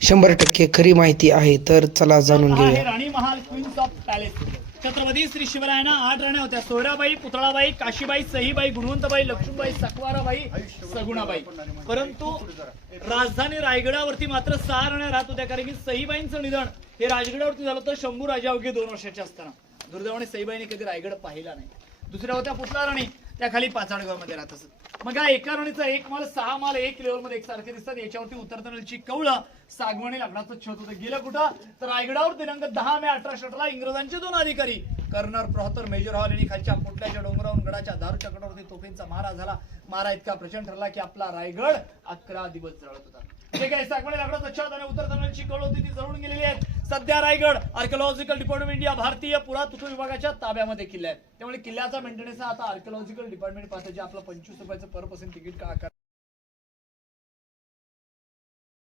शंभर टक्के खरी माहिती आहे तर चला जाणून हा घेऊया. Rani Mahal queens of palace Chhatrapati Shri शिवरायांना आठ राण्या होत्या. सोयराबाई पुतळाबाई काशीबाई सहीबाई गुणवंतबाई लक्ष्मीबाई सकवाराबाई सगुणाबाई. परंतु राजधानी रायगडावरती मात्र सहा राण्या राहत होत्या. कारण की सहीबाईंचं निधन हे राजगडावरती झालं होतं शंभू राजा अवघे दोन वर्षाचे असताना. दुर्दैवाने सईबाईने कधी रायगड पाहिला नाही. दुसऱ्या होत्या पुतळा राणी. त्या खाली पाचाडगावमध्ये राहत असत. मग या एका राणीचा एक माल सहा माल एक लेवलमध्ये एकसारखे दिसतात. याच्यावरती उतरतानाची कवळं सागवणी लाकडाचं छत होतं. गेलं कुठं? तर रायगडावर दिनांक दहा मे अठराशे अठरा इंग्रजांचे दोन अधिकारी कर्नर प्रॉतर मेजर हॉल यांनी खालच्या पोटल्याच्या डोंगरावरून गडाच्या दारूच्या कडावरती तोफेंचा मारा झाला. मारा इतका प्रचंड ठरला की आपला रायगड अकरा दिवस जळत होता. जे काही सागवणी लाकडाचं छत आणि उतरतानाची कळ होती ती जळून गेलेली आहेत. सध्या रायगड आर्किओलॉजिकल डिपार्टमेंट इंडिया भारतीय पुरातत्व विभागाच्या ताब्यामध्ये किल्ला आहे त्यामुळे किल्ल्याचा मेंटेनन्स आता आर्किओलॉजिकल डिपार्टमेंट पाहतं जे आपलं पंचवीस रुपयाचं पर पर्सेंट तिकीट का आकार